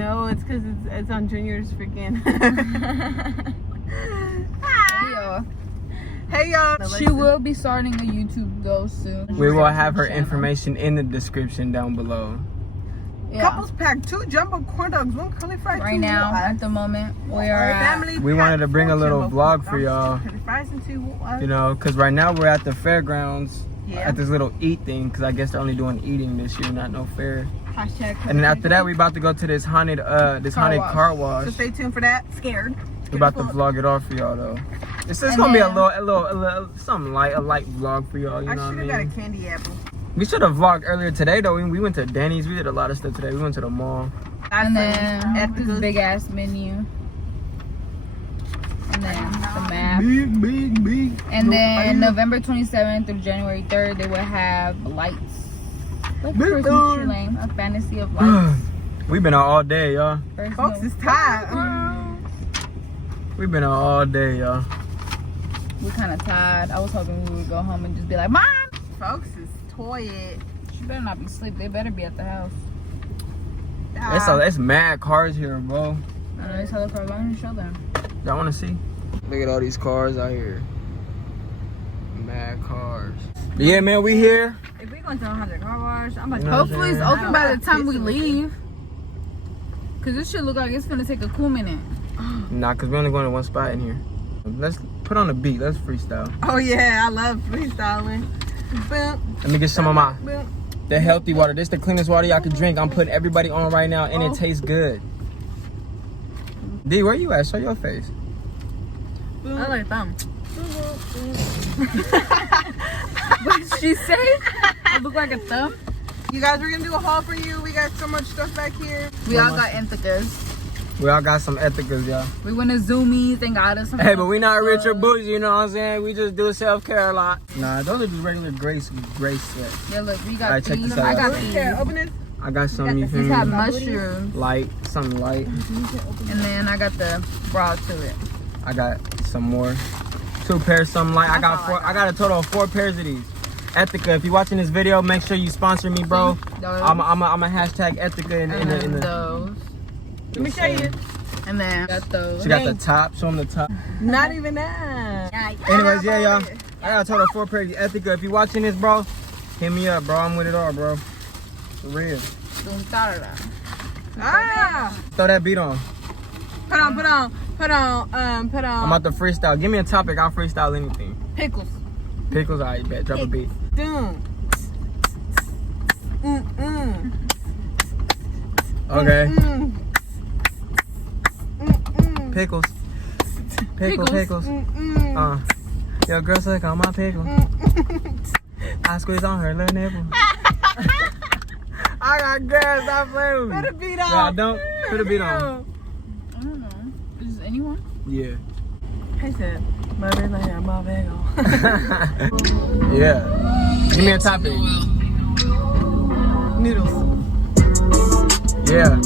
No, it's because it's on Junior's freaking. Hey, y'all. Hey, y'all. She will be starting a YouTube though soon. We will have her information in the description down below. Yeah. Couples pack 2 jumbo corn dogs, 1 curly fry. Right 2 now, fries. at the moment, we are at, Family We pack wanted to bring 4 a little jumbo vlog corn for dogs, y'all. 2 curly fries and 2 You know, because right now we're at the fairgrounds Yeah. at this little eat thing, because I guess they're only doing eating this year, not no fair. Hashtag And then after that, we about to go to this haunted car wash. So stay tuned for that. Scared. We're about to vlog it off for y'all though. It's And gonna be a then- little something light, a light vlog for y'all. You I know what I should have got a mean? candy apple. We should have vlogged earlier today though. We went to Denny's. We did a lot of stuff today. We went to the mall. and then At this big ass menu. And then the map. Big. And then November 27th through January 3rd, they will have lights. Like Big Christmas dog. Tree Lane, a fantasy of lights. We've been out all day, y'all. First Folks no- is tired. We've been out all day, y'all. We're kind of tired. I was hoping we would go home and just be like, Mom! Folks is tired. She better not be asleep. They better be at the house. It's mad cars here, bro. I know they saw the car. I'm gonna show them. Y'all wanna see? Look at all these cars out here. Mad cars. But yeah, man, we here. If we going to 100 car wash, I'm about to. You know what I'm Hopefully it's saying? open by the time we leave. Cause this shit look like it's gonna take a cool minute. Nah, cause we only going to one spot in here. Let's put on the beat. Let's freestyle. Oh yeah, I love freestyling. Boom, Let me get some of my boom. the healthy water. This the cleanest water y'all can drink. I'm putting everybody on right now, and Oh. it tastes good. D, where you at? Show your face. I like them. What did she say? I look like a thumb. You guys, we're gonna do a haul for you. We got so much stuff back here. We all got Ethicas. We all got some ethicals, y'all. We went to Zoomies and got us some. Hey, but we not rich or bougie, you know what I'm saying? We just do self-care a lot. Nah, those are just regular grace sweats. Yeah, look, we got Alright, check these. this I out. got Yeah, these. open it. I got some, you feel These have me? mushrooms. Light, something light. And then I got the bra to it. I got some more. 2 pairs, something light. I got 4. I got a total of 4 pairs of these. Ethica, if you're watching this video, make sure you sponsor me, bro. Those. I'm a hashtag Ethica in and then the. those. Let me show you. And then got those. She got the top. Show them the top. Not even that. Anyways, yeah, y'all. I got a total of 4 pairs of Ethica. If you're watching this, bro, hit me up, bro. I'm with it all, bro. For real. Ah! Throw that beat on. Put on. I'm about to freestyle. Give me a topic. I'll freestyle anything. pickles. Pickles, I bet. Drop a beat. Doom. Okay. Mm. Pickles. Pickles. Your girl suck on my pickle. I squeeze on her little nipple. I got gas. Stop playing with me. Put a beat on. Nah, don't. Put a beat on. I don't know. Is this anyone? Yeah. I said, motherland, my bagel. Yeah. Give me a topic. Noodles. Yeah.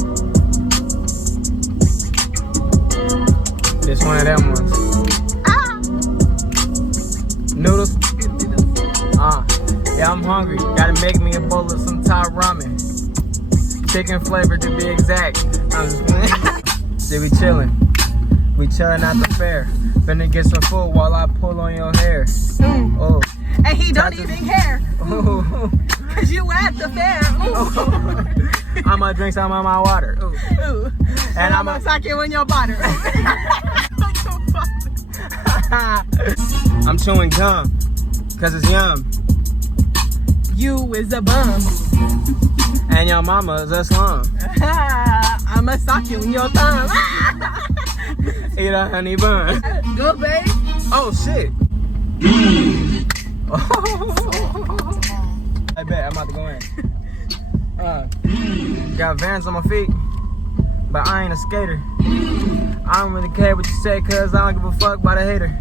This one of them ones. Noodles. Yeah, I'm hungry. Gotta make me a bowl of some Thai ramen. Chicken flavor to be exact. I'm just playing. See, we chillin'. We chillin' at the fair. Finna get some food while I pull on your hair. Oh. And he don't That's even care. Oh. Cause you at the fair. Ooh. I'ma drink some of my water. Ooh. Ooh. And I'ma sock you in your butter. I'm chewing gum. Cause it's yum. You is a bum. And your mama's a slum. I'ma sock you in your thumb. Eat a honey bun. Go, babe. Oh shit. I bet I'm about to go in. Got Vans on my feet, but I ain't a skater. I don't really care what you say, cause I don't give a fuck about a hater.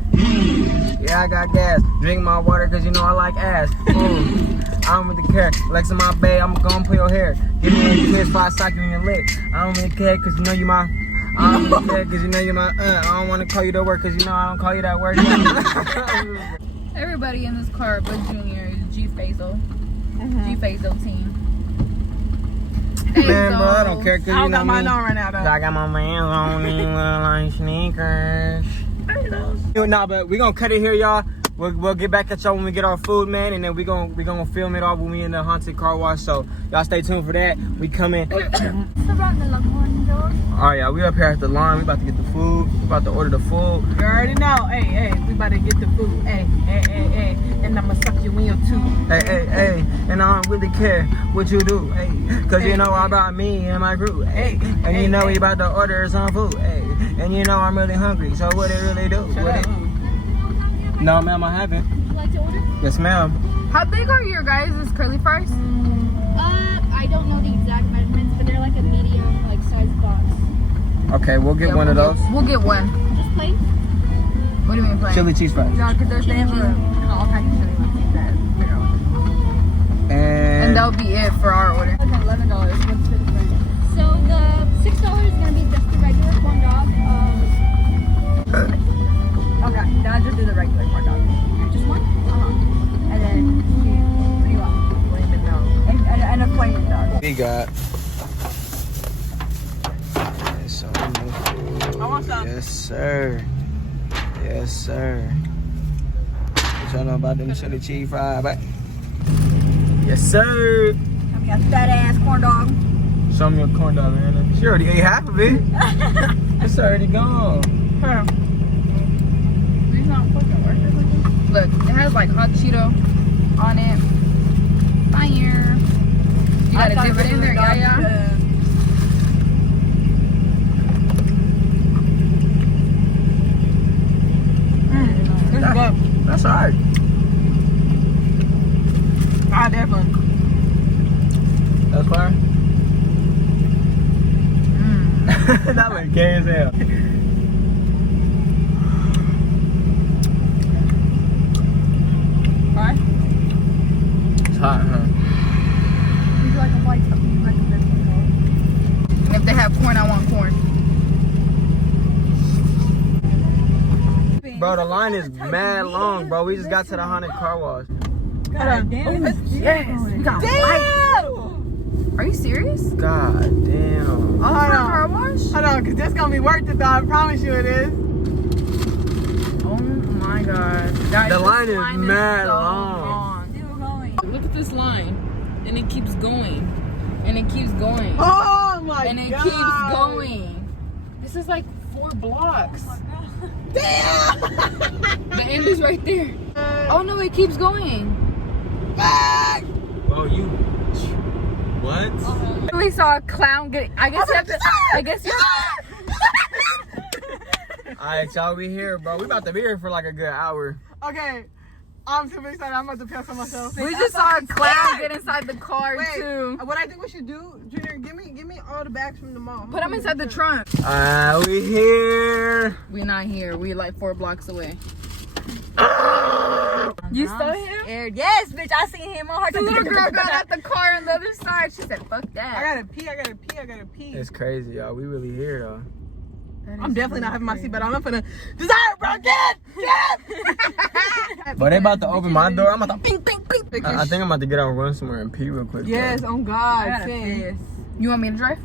Yeah, I got gas. Drink my water, cause you know I like ass. Ooh. I don't really care. Lex in my bed, I'm gonna pull your hair. Give me a kiss before I sock you in your lip. I don't really care, cause you know you my. I don't really care, cause you know you my. I don't wanna call you that word, cause you know I don't call you that word. Everybody in this car but Junior is G-Faisal. G-Faisal team. Man, bro, I don't care. Cause I you don't know got mine me. on right now, though. I got my man's on me, like sneakers. Nah, but we gonna cut it here, y'all. We'll get back at y'all when we get our food, man, and then we gonna film it all when we in the haunted car wash. So y'all stay tuned for that. We coming. All right, y'all. We up here at the line. We about to get the food. We about to order the food. You already know. Hey, we about to get the food. Hey. And I'ma suck your wheel too. Hey. And I don't really care what you do. Hey, cause you know all about me and my group. Hey, and you know we about to order some food. Hey, and you know I'm really hungry. So what it really do? No, ma'am, I haven't. Would you like to order? Yes, ma'am. How big are your guys' curly fries? I don't know the exact measurements, but they're like a medium, like size box. Okay, we'll get one of those. We'll get one. Just plain? What do you mean plain? Chili cheese fries. No, because they're staying for all kinds of chili ones. And that'll be it for our order. $11. What's the difference? So the $6 is gonna be just the regular corn dog. Okay, then I'll just do the regular corn dog. Just one? And then, what do you want? Plain dog. And a plain dog. we got some more food. I want some. Yes, sir. Yes, sir. What y'all know about them chili cheese fries, but yes, sir. I mean, a fat ass corn dog. Show me a corn dog, man. She already ate half of it. It's already gone. These not fucking working. Look, it has like hot Cheeto on it. Fire. You gotta dip it in there, yeah. That's alright. Ah, definitely. That's fire. That look gay as hell. Right? It's hot, huh? Would you like a white something? You like a big corn And if they have corn, I want corn. Bro, the line is mad long, bro. We just got to the haunted car wash. God damn. Yes, we got lights. Are you serious? God damn. Car wash? Hold on, because this going to be worth it, though. I promise you it is. Oh my god. Guys, The this line is mad so long. Still going. Look at this line. And it keeps going. And it keeps going. Oh my And it God. keeps going. This is like 4 blocks. Damn! The end is right there. Oh no, it keeps going. Bro, you. What? I really saw a clown get. I guess you have to. I guess you. Alright, y'all, we here, bro. We about to be here for like a good hour. Okay. I'm super excited. I'm about to piss on myself. We just saw a clown get inside the car too. What I think we should do, Junior, give me all the bags from the mall. Put them inside the trunk. We here. We're not here. We're like 4 blocks away. You saw him? Scared. Yes, bitch. I seen him on her. The little girl got out the car on the other side. She said, "Fuck that." I gotta pee. It's crazy, y'all. We really here, though. I'm definitely not having my seatbelt on. I'm finna desire, bro. Get But they about to open my door. I'm about to ping, ping, ping. I think I'm about to get out and run somewhere and pee real quick. Yes, bro. on God. Sis. You want me to drive?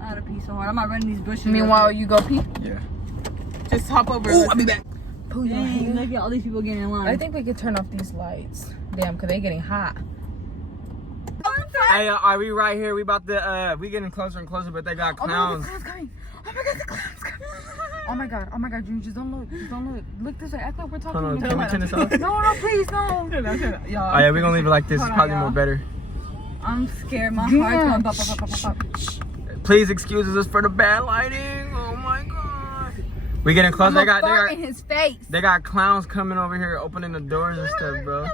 I gotta pee so hard. I'm not running these bushes. Meanwhile, you go pee. Yeah. Just hop over. Ooh, I'll be back. Dang, look at all these people getting in line. I think we could turn off these lights. Damn, cause they getting hot. Hey, are we right here? We about to we getting closer and closer, but they got clowns. Oh my god, the clown's coming. Oh my god, the clown's coming. Oh my god, Junior, just don't look. Just don't look. Look this way. Act like we're talking. Hold on, to can we turn this off? No, please, no. Y'all, Oh yeah, we're gonna leave it like this. It's probably more better. I'm scared. My Yeah. heart's going pop, pop, pop, pop, pop. Please excuse us for the bad lighting. Oh my god. We getting close. I'm gonna fart in his face. They got clowns coming over here opening the doors and stuff, bro.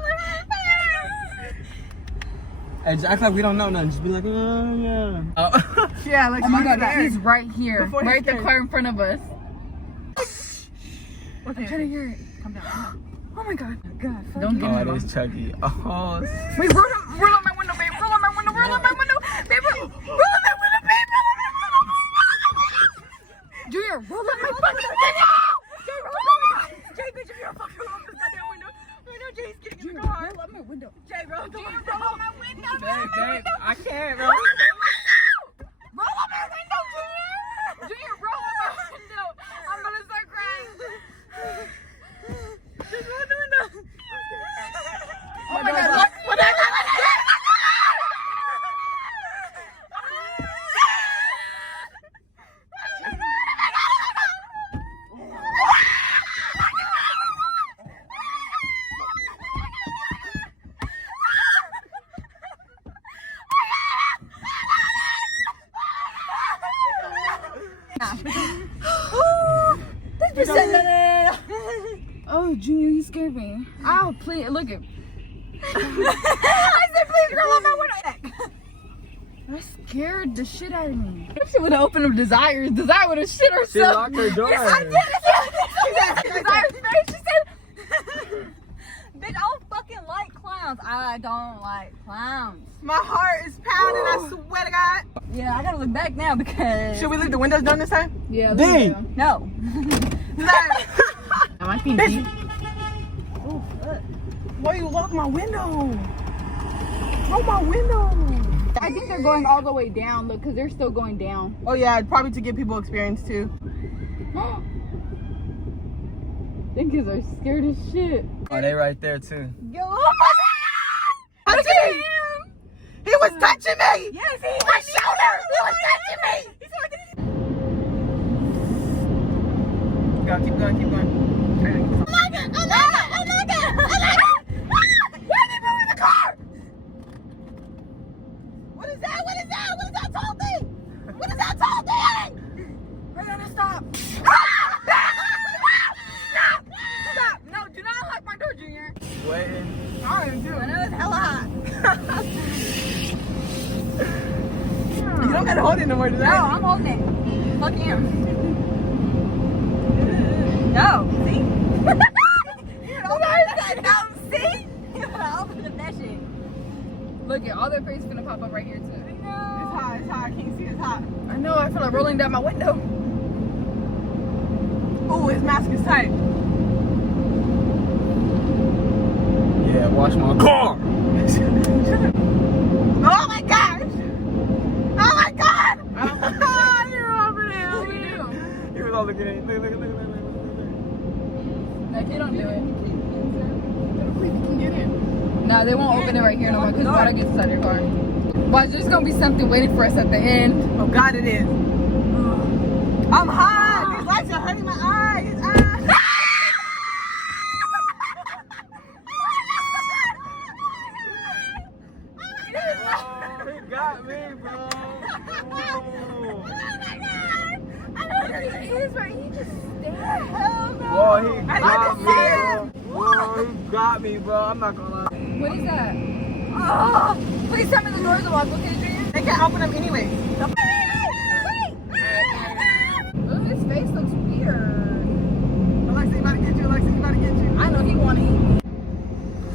Hey, just act like we don't know nothing. Just be like, oh yeah. Oh. Yeah, like Oh my god, scared. he's right here. Before he's Right the scared. car in front of us. Okay, I'm trying to hear it. calm down. Oh my god. God, fuck Don't you. get Oh, me it wrong. is Chucky. Oh. Wait, roll on my window, babe. Roll on my window, roll on my window. Babe, roll on my window, babe. Roll on my window. Junior, roll on my fucking window. Jay, roll on my window. Jay, bitch, if you're fucking roll on this goddamn window. Right now, Jay's getting in the car. Roll on my window. Jay, roll on my window. Babe, I can't, bro. Oh, Junior, you scared me. Oh, please, look at. I said, please roll on my window. That scared the shit out of me. If she would have opened up Desire would have shit herself. She locked her door. Yes, I did it. Desire's face, she said. Bitch, I don't fucking like clowns. I don't like clowns. My heart is pounding, I swear to God. Yeah, I gotta look back now because. Should we leave the windows down this time? Yeah, D. No. Am I being deep? Why you lock my window? Oh, my window. I think they're going all the way down, look, because they're still going down. Oh, yeah, probably to give people experience, too. Them kids are scared as shit. Oh, they right there too. Yo, oh my God! Look at him! He was touching me! Yes, My shoulder! He was touching me! Go, keep going, keep going. Oh my God! Oh my God! Oh my God! Oh my God! Why did he move in the car? What is that? What is that? What is that tall thing? What is that tall thing? We're gonna stop. Stop! No, do not lock my door, Junior. Sweating. I am too. I know it's hella hot. You don't gotta hold it no more, do No, that? I'm holding it. Fuck him. No, see? You don't see? You gotta open up that shit. Look at all their faces gonna pop up right here too. I It's know. hot, it's hot. Can you see it's hot? I know, I feel like rolling down my window. Ooh, his mask is tight. Yeah, wash my car. Oh my gosh! Oh my God! You're over there. What do you do? He was all looking at it. Look. Like, you don't do it. Please, you can get in. No, they won't open it right here no more because we gotta get inside your car. Well, there's gonna be something waiting for us at the end. Oh God, it is. I'm hot. These lights are hurting my eyes. Oh, he got me, bro. Oh, he got me, bro. Whoa, he got me, bro. I'm not gonna lie. What is that? Oh, please tell me the doors are locked. Okay, Junior? They can't open them anyway. Oh, his face looks weird. Alexa, you about to get you. Alexa, you about to get you. I know he want to eat me.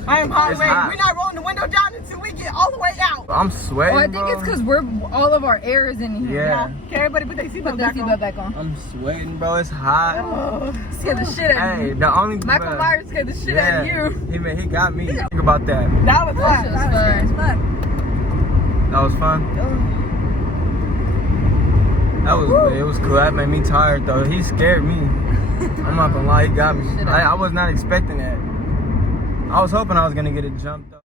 I am hot. It's Wait, hot. we're not rolling the window down until we get all the way out. I'm sweating, Oh, I think bro. it's because all of our air is in here. Yeah. Can everybody put their seatbelt back on? I'm sweating, bro. It's hot. Oh, scared the shit out of Hey, me. the only Michael bro, Myers scared the shit out of you. He got me. Think about that. That was fun. That was scary as fuck. That was fun. It was cool. That made me tired though. He scared me. I'm not gonna lie, he got me. I was not expecting that. I was hoping I was gonna get it jumped up.